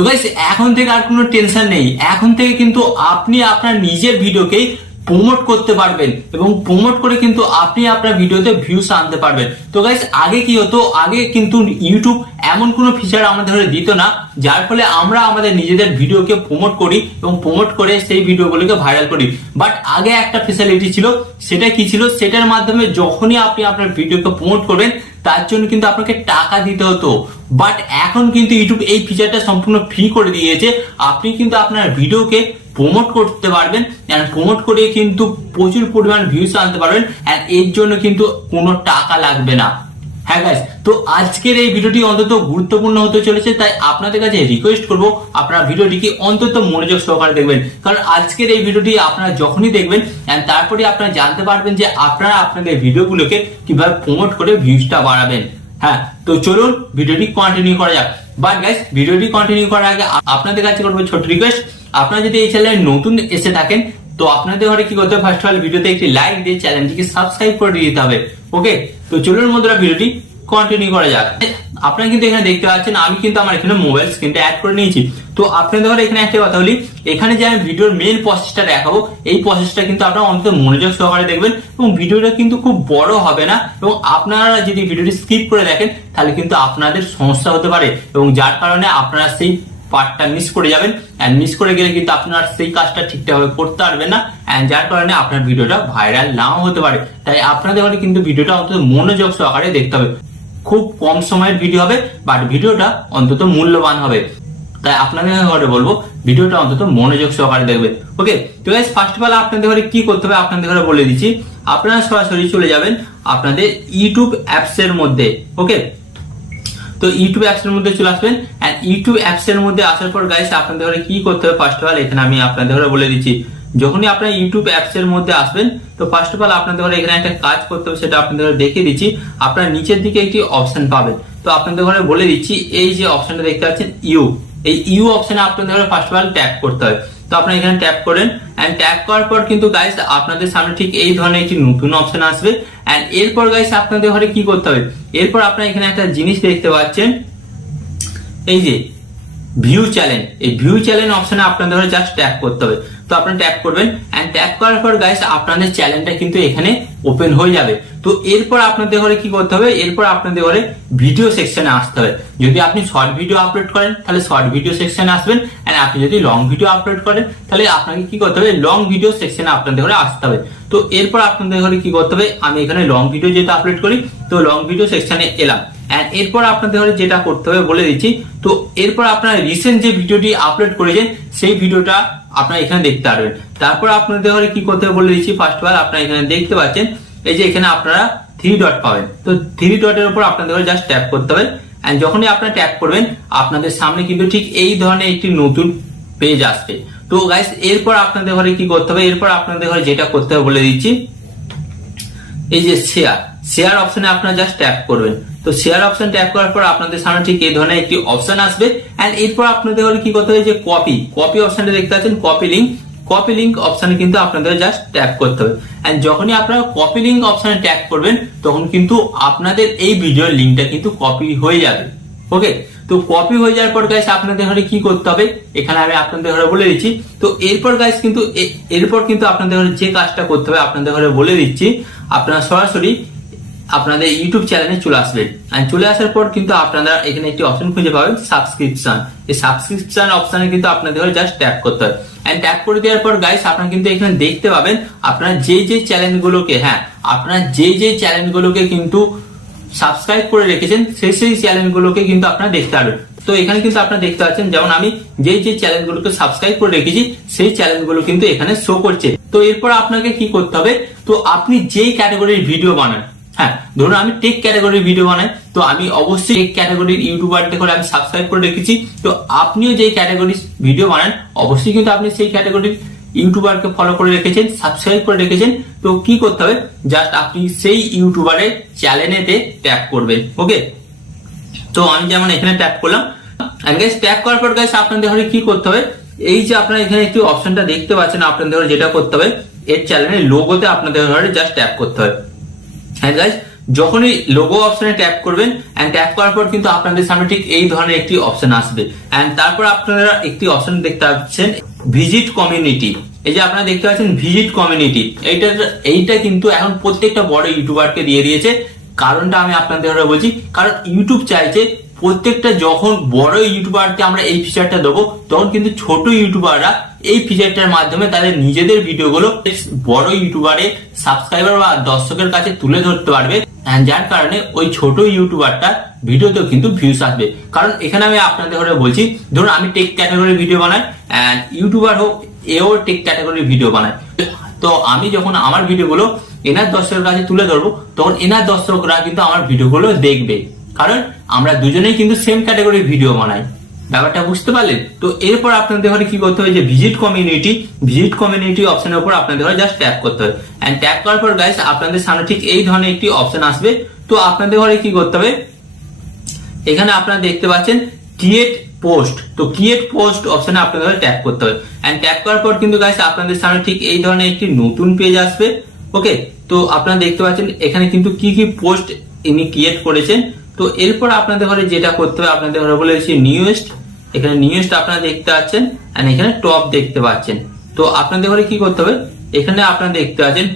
তো গাইস এখন থেকে আর কোনো টেনশন নেই, এখন থেকে কিন্তু আপনি আপনার নিজের ভিডিওকে প্রমোট করতে পারবেন এবং প্রমোট করে কিন্তু আপনি আপনার ভিডিওতে ভিউজ আনতে পারবেন। তো গাইস আগে কি হতো, আগে কিন্তু ইউটিউব এমন কোনো ফিচার আমাদের দিত না যার ফলে আমরা আমাদের নিজেদের ভিডিওকে প্রমোট করি এবং প্রমোট করে সেই ভিডিওগুলোকে ভাইরাল করি। বাট আগে একটা ফ্যাসিলিটি ছিল, সেটা কি ছিল, সেটার মাধ্যমে যখনই আপনি আপনার ভিডিওকে প্রমোট করবেন তার জন্য কিন্তু আপনাকে টাকা দিতে হতো। বাট এখন কিন্তু ইউটিউব এই ফিচারটা সম্পূর্ণ ফ্রি করে দিয়েছে। আপনি কিন্তু আপনার ভিডিওকে প্রমোট করতে পারবেন এন্ড প্রমোট করে কিন্তু প্রচুর পরিমাণ ভিউজ আনতে পারবেন এন্ড এর জন্য কিন্তু কোনো টাকা লাগবে না। হ্যাঁ গাইস, তো আজকের এই ভিডিওটি অন্তত গুরুত্বপূর্ণ হতে চলেছে, তাই আপনাদের কাছে রিকোয়েস্ট করব আপনারা ভিডিওটিকে অন্তত মনোযোগ সহকারে দেখবেন। কারণ আজকের এই ভিডিওটি আপনারা যখনই দেখবেন এন্ড তারপরে আপনারা জানতে পারবেন যে আপনারা আপনাদের ভিডিওগুলোকে কিভাবে প্রমোট করে ভিউজটা বাড়াবেন। হ্যাঁ, তো চলুন ভিডিওটি কন্টিনিউ করা যাক। বাট গাইস, ভিডিওটি কন্টিনিউ করার আগে আপনাদের কাছে করবো ছোট রিকোয়েস্ট, আপনারা যদি এই চ্যানেলে নতুন এসে থাকেন তো আপনাদের ঘরে কি করতে হবে, ফার্স্ট অফ অল ভিডিওতে একটি লাইক দিয়ে চ্যানেলটিকে সাবস্ক্রাইব করে দিতে হবে। ওকে, তো চলুন বন্ধুরা ভিডিওটি কন্টিনিউ করা যাক। আপনারা কিন্তু এখানে দেখতে পাচ্ছেন আমি কিন্তু আমার এখানে মোবাইল স্ক্রিনটা অ্যাড করে নিয়েছি। তো আপনাদের ঘরে এখানে একটা কথা বলি, এখানে যে আমি ভিডিওর মেন প্রসেসটা দেখাবো এই প্রসেসটা কিন্তু আপনারা অন্তত মনোযোগ সহকারে দেখবেন এবং ভিডিওটা কিন্তু খুব বড় হবে না এবং আপনারা যদি ভিডিওটি স্কিপ করে দেখেন তাহলে কিন্তু আপনাদের সমস্যা হতে পারে এবং যার কারণে আপনারা সেই পার্টটা মিস করে যাবেন এন্ড মিস করে গেলে কিন্তু আপনার সেই কাজটা ঠিকঠাকভাবে করতে পারবেন না এন্ড যার কারণে আপনার ভিডিওটা ভাইরাল নাও হতে পারে। তাই আপনাদের ঘরে কিন্তু ভিডিওটা অন্তত মনোযোগ সহকারে দেখতে হবে। খুব কম সময়ের ভিডিও হবে বাট ভিডিওটা অন্তত মূল্যবান হবে, তাই আপনাদের ঘরে বলবো ভিডিওটা অন্তত মনোযোগ সহকারে দেখবেন। ওকে, তো গাইস ফার্স্ট অফ অল আপনাদের ঘরে কি করতে হবে আপনাদের ঘরে বলে দিচ্ছি। আপনারা সরাসরি চলে যাবেন আপনাদের ইউটিউব অ্যাপস এর মধ্যে। ওকে, তো ইউটিউব অ্যাপস এর মধ্যে চলে আসবেন এন্ড ইউটিউব অ্যাপস এর মধ্যে আসার পর গাইস আপনাদের ঘরে কি করতে হবে ফার্স্ট অফ অল এখানে আমি আপনাদের ঘরে বলে দিচ্ছি। যখনই আপনারা ইউটিউব অ্যাপস এর মধ্যে আসবেন তো ফার্স্ট অফ অল আপনাদের ঘরে এখানে একটা কাজ করতে হবে, সেটা আপনাদের ঘরে দেখিয়ে দিচ্ছি। আপনারা নিচের দিকে একটি অপশন পাবেন, তো আপনাদের ঘরে বলে দিচ্ছি এই যে অপশনটা দেখতে পাচ্ছেন এই ইউ অপশনে আপনাদের ঘরে ফার্স্ট অফ অল ট্যাপ করতে হবে। তো আপনারা এখানে ট্যাপ করেন এন্ড ট্যাপ করার পর কিন্তু গাইস আপনাদের সামনে ঠিক এই ধরনের একটি নতুন অপশন আসবে এন্ড এরপর গাইস আপনাদের ঘরে কি করতে হবে, এরপর আপনারা এখানে একটা জিনিস দেখতে পাচ্ছেন এই যে ভিউ চ্যানেল, এই ভিউ চ্যানেল অপশনে আপনাদের ঘরে জাস্ট ট্যাপ করতে হবে। তো আপনারা ট্যাপ করবেন এন্ড ট্যাপ করার পর গাইস আপনাদের চ্যানেলটা কিন্তু এখানে ওপেন হয়ে যাবে। তো এরপর আপনাদের ঘরে কি করতে হবে, এরপর আপনাদের ঘরে ভিডিও সেকশনে আসতে হবে। যদি আপনি শর্ট ভিডিও আপলোড করেন তাহলে শর্ট ভিডিও সেকশনে আসবেন এন্ড আপনি যদি লং ভিডিও আপলোড করেন তাহলে আপনাকে কি করতে হবে, লং ভিডিও সেকশনে আপনাদের ঘরে আসতে হবে। তো এরপর আপনাদের ঘরে কি করতে হবে, আমি এখানে লং ভিডিও যেটা আপলোড করি তো লং ভিডিও সেকশনে এলাম এন্ড এরপর আপনাদের ঘরে যেটা করতে হবে বলে দিচ্ছি। তো এরপর আপনারা রিসেন্ট যে ভিডিওটি আপলোড করেছেন সেই ভিডিওটা আপনারা এখানে দেখতে পারবেন। তারপর আপনাদের ঘরে কি করতে হবে বলে দিচ্ছি। ফার্স্ট অফ অল আপনারা এখানে দেখতে পাচ্ছেন এই যে এখানে আপনারা 3 ডট পাবেন, তো 3 ডটের উপর আপনাদের ঘরে জাস্ট ট্যাপ করতে হবে এন্ড যখনই আপনারা ট্যাপ করবেন আপনাদের সামনে কিন্তু ঠিক এই ধরনের একটি নতুন পেজ আসবে। তো গাইস এরপর আপনাদের ঘরে কি করতে হবে, এরপর আপনাদের ঘরে যেটা করতে হবে বলে দিচ্ছি, এই যে শেয়ার অপশনে আপনারা জাস্ট ট্যাপ করবেন। তো শেয়ার অপশন ট্যাপ করার পর আপনাদের সামনে ঠিক এই ধরনের একটি অপশন আসবে এন্ড এরপর আপনাদের ঘরে কি করতে হবে, যে কপি অপশনটা দেখতে পাচ্ছেন কপি লিংক অপশনে কিন্তু আপনাদের জাস্ট ট্যাপ করতে হবে এন্ড যখনই আপনারা কপি লিংক অপশনে ট্যাপ করবেন তখন কিন্তু আপনাদের এই ভিডিওর লিংকটা কিন্তু কপি হয়ে যাবে। ওকে, তো কপি হয়ে যাওয়ার পর গাইস আপনাদের ঘরে কি করতে হবে এখানে আমি আপনাদের ঘরে বলে দিচ্ছি। তো এরপর গাইস কিন্তু আপনাদের ঘরে যে কাজটা করতে হবে আপনাদের ঘরে বলে দিচ্ছি। আপনারা সরাসরি আপনাদের ইউটিউব চ্যানেলে চলে আসবেন আর চলে আসার পর কিন্তু আপনারা এখানে একটি অপশন খুঁজে পাবেন সাবস্ক্রিপশন। এই সাবস্ক্রিপশন অপশনে কিন্তু আপনাদের জাস্ট ট্যাপ করতে হবে এন্ড ট্যাপ করে দেওয়ার পর গাইস আপনারা কিন্তু এখানে দেখতে পাবেন আপনারা যে চ্যানেলগুলোকে চ্যানেলগুলোকে কিন্তু সাবস্ক্রাইব করে রেখেছেন সেই চ্যানেলগুলোকে কিন্তু আপনারা দেখতে পারবেন। তো এখানে কিন্তু আপনারা দেখতে পাচ্ছেন যেমন আমি যে চ্যানেলগুলোকে সাবস্ক্রাইব করে রেখেছি সেই চ্যানেলগুলো কিন্তু এখানে শো করছে। তো এরপর আপনাকে কি করতে হবে, তো আপনি যেই ক্যাটাগরির ভিডিও বানান, হ্যাঁ ধরুন আমি টেক ক্যাটাগরির ভিডিও বানাই তো আমি অবশ্যই টেক ক্যাটাগরির ইউটিউবারদের করে আমি সাবস্ক্রাইব করে রেখেছি। তো আপনিও যেই ক্যাটাগরির ভিডিও বানান অবশ্যই কিন্তু আপনি সেই ক্যাটাগরির ইউটিউবারকে ফলো করে রেখেছেন, সাবস্ক্রাইব করে রেখেছেন। তো কি করতে হবে, জাস্ট আপনি সেই ইউটিউবারের চ্যানেলেতে ট্যাপ করবেন। ওকে, তো আমি যেমন এখানে ট্যাপ করলাম এন্ড গাইস ট্যাপ করার পর গাইস আপনাদের ঘরে কি করতে হবে, এই যে আপনারা এখানে একটি অপশনটা দেখতে পাচ্ছেন আপনাদের ঘরে যেটা করতে হবে এর চ্যানেলের লোগোতে আপনাদের ঘরে জাস্ট ট্যাপ করতে হবে। হ্যাঁ গাইস যখনই লোগো অপশনে ট্যাপ করবেন এন্ড ট্যাপ করার পর কিন্তু আপনাদের সামনে ঠিক এই ধরনের একটি অপশন আসবে এন্ড তারপর আপনারা একটি অপশন দেখতে পাচ্ছেন ভিজিট কমিউনিটি। এই যে আপনারা দেখতে পাচ্ছেন ভিজিট কমিউনিটি, এইটা কিন্তু এখন প্রত্যেকটা বড় ইউটিউবারকে দিয়ে দিয়েছে। কারণটা আমি আপনাদের বলছি, কারণ ইউটিউব চাইছে প্রত্যেকটা যখন বড় ইউটিউবারকে আমরা এই ফিচারটা দেবো তখন কিন্তু ছোট ইউটিউবাররা এই ফিচারটার মাধ্যমে তাদের নিজেদের ভিডিওগুলো বড় ইউটিউবারের সাবস্ক্রাইবার বা দর্শকের কাছে তুলে ধরতে পারবে, যার কারণে ওই ছোট ইউটিউবারটা ভিডিওতেও কিন্তু ভিউজ আসবে। কারণ এখানে আমি আপনাদের বলছি, ধরুন আমি টেক ক্যাটাগরি ভিডিও বানাই এন্ড ইউটিউবার হোক এও টেক ক্যাটাগরি ভিডিও বানায়, তো আমি যখন আমার ভিডিওগুলো এনার দর্শকের কাছে তুলে ধরবো তখন এনার দর্শকরা কিন্তু আমার ভিডিওগুলো দেখবে, কারণ আমরা দুজনেই কিন্তু সেম ক্যাটাগরির ভিডিও বানাই। ব্যাপারটা বুঝতে পারলেন? তো এরপর আপনাদের ঘরে কি করতে হবে, যে ভিজিট কমিউনিটি অপশনের উপর আপনাদের ঘরে জাস্ট ট্যাপ করতে হবে এন্ড ট্যাপ করার পর গাইস আপনাদের সামনে ঠিক এই ধরনের একটি অপশন আসবে। তো আপনাদের ঘরে কি করতে হবে, এখানে আপনারা দেখতে পাচ্ছেন ক্রিয়েট পোস্ট, তো ক্রিয়েট পোস্ট অপশনে আপনাদের ট্যাপ করতে হবে এন্ড ট্যাপ করার পর কিন্তু গাইস আপনাদের সামনে ঠিক এই ধরনের একটি নতুন পেজ আসবে। ওকে, তো আপনারা দেখতে পাচ্ছেন এখানে কিন্তু কি কি পোস্ট ইনি ক্রিয়েট করেছেন। তো এরপর আপনাদের ঘরে যেটা করতে হবে, আপনাদের ঘরে বলেছি নিউয়েস্ট, এখানে নিউয়েস্ট আপনারা দেখতে পাচ্ছেন এন্ড এখানে টপ দেখতে পাচ্ছেন। তো আপনাদের ঘরে কি করতে হবে, এখানে আপনারা দেখতে পাচ্ছেন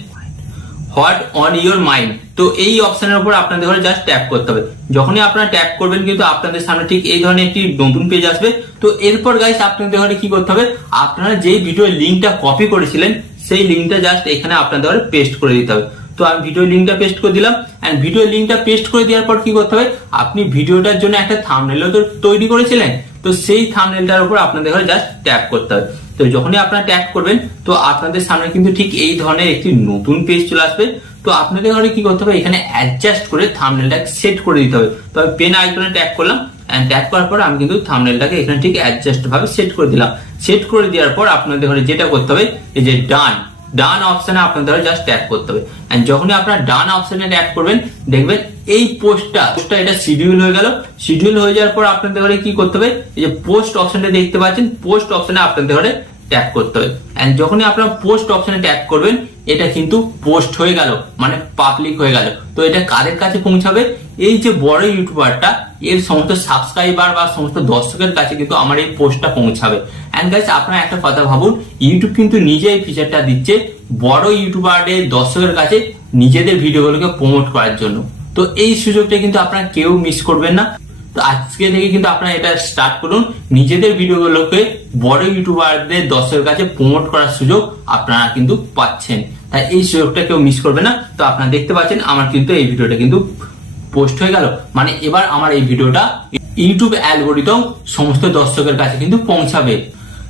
হোয়াট অন ইউর মাইন্ড, তো এই অপশনের উপর আপনাদের ঘরে জাস্ট ট্যাপ করতে হবে। যখনই আপনারা ট্যাপ করবেন কিন্তু আপনাদের সামনে ঠিক এই ধরনের একটি নতুন পেজ আসবে। তো এরপর গাইস আপনাদের ঘরে কি করতে হবে, আপনারা যেই ভিডিওর লিঙ্কটা কপি করেছিলেন সেই লিঙ্কটা জাস্ট এখানে আপনাদের ঘরে পেস্ট করে দিতে হবে। তো আমি ভিডিও লিঙ্কটা পেস্ট করে দিলাম এন্ড ভিডিও লিঙ্কটা পেস্ট করে দেওয়ার পর কি করতে হবে, আপনি ভিডিওটার জন্য একটা থাম্বনেলও তো তৈরি করেছিলেন, তো সেই থাম্বনেলটার উপর আপনাদের ঘরে জাস্ট ট্যাপ করতে হবে। তো যখনই আপনারা ট্যাপ করবেন তো আপনাদের সামনে কিন্তু ঠিক এই ধরনের একটি নতুন পেজ চলে আসবে। তো আপনাদের ঘরে কি করতে হবে, এখানে অ্যাডজাস্ট করে থাম্বনেলটাকে সেট করে দিতে হবে। তো আমি পেন আইকনে ট্যাপ করলাম এন্ড ট্যাপ করার পর আমি কিন্তু থাম্বনেলটাকে এখানে ঠিক অ্যাডজাস্ট ভাবে সেট করে দিলাম। সেট করে দেওয়ার পর আপনাদের ঘরে যেটা করতে হবে, এই যে ডান অপশনে আপনাদের জাস্ট ট্যাপ করতে হবে এন্ড যখনই আপনারা ডান অপশনে ট্যাপ করবেন দেখবেন এই পোস্টটা এটা শিডিউল হয়ে গেল। শিডিউল হয়ে যাওয়ার পর আপনাদের ঘরে কি করতে হবে, এই যে পোস্ট অপশনটা দেখতে পাচ্ছেন, পোস্ট অপশনে আপনাদের ঘরে ট্যাপ করতে হবে এন্ড যখনই আপনারা পোস্ট অপশনে ট্যাপ করবেন এটা কিন্তু পোস্ট হয়ে গেল, মানে পাবলিক হয়ে গেল। তো এটা কাদের কাছে পৌঁছাবে, এই যে বড় ইউটিউবারটা এর সমস্ত সাবস্ক্রাইবার বা সমস্ত দর্শকের কাছে কিন্তু আমার এই পোস্টটা পৌঁছাবে। এন্ড গাইস আপনারা একটা কথা ভাবুন, ইউটিউব কিন্তু নিজে এই ফিচারটা দিচ্ছে বড় ইউটিউবারদের দর্শকের কাছে নিজেদের ভিডিওগুলোকে প্রমোট করার জন্য। তো এই সুযোগটা কিন্তু আপনারা কেউ মিস করবেন না। তো আজকে থেকে কিন্তু আপনারা এটা স্টার্ট করুন, নিজেদের ভিডিওগুলোকে বড় ইউটিউবারদের দর্শকের কাছে প্রমোট করার সুযোগ আপনারা কিন্তু পাচ্ছেন, তাই এই সুযোগটা কেউ মিস করবে না। তো আপনারা দেখতে পাচ্ছেন আমার কিন্তু এই ভিডিওটা কিন্তু পোস্ট হয়ে গেল, মানে এবার আমার এই ভিডিওটা ইউটিউব অ্যালগরিদম সমস্ত দর্শকের কাছে কিন্তু পৌঁছাবে।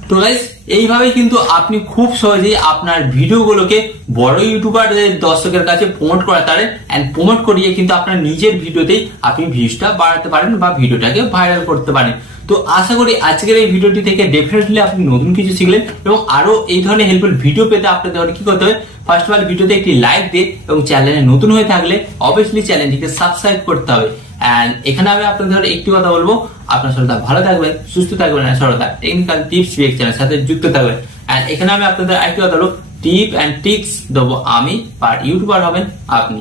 তো গাইস এইভাবে কিন্তু আপনি খুব সহজেই আপনার ভিডিওগুলোকে বড় ইউটিউবারদের দর্শকের কাছে প্রমোট করাতে পারেন এন্ড প্রমোট করিয়ে কিন্তু আপনার নিজের ভিডিওতেই আপনি ভিউজটা বাড়াতে পারেন বা ভিডিওটাকে ভাইরাল করতে পারেন। তো আশা করি আজকের এই ভিডিওটি থেকে ডেফিনেটলি আপনি নতুন কিছু শিখলেন এবং আরো এই ধরনের হেল্পফুল ভিডিও পেতে আপনাদের কি করতে হবে, ফার্স্ট অফ অল ভিডিওতে একটি লাইক দিয়ে এবং চ্যানেলে নতুন হয়ে থাকলে অবভিয়াসলি চ্যানেলটিকে সাবস্ক্রাইব করতে হবে। এন্ড এখানে আমি আপনাদের একটি কথা বলবো, আপনার সর্বদা ভালো থাকবেন, সুস্থ থাকবেন, সর্বদা টেকনিক্যাল টিপস চ্যানেলের সাথে যুক্ত থাকবেন। এন্ড এখানে আমি আপনাদের আরেকটি কথা বলবো, টিপ এন্ড ট্রিক্স দেবো আমি, বাট ইউটিউবার হবেন আপনি।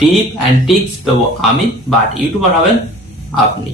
টিপ এন্ড ট্রিক্স দেবো আমি, বাট ইউটিউবার হবেন আপনি।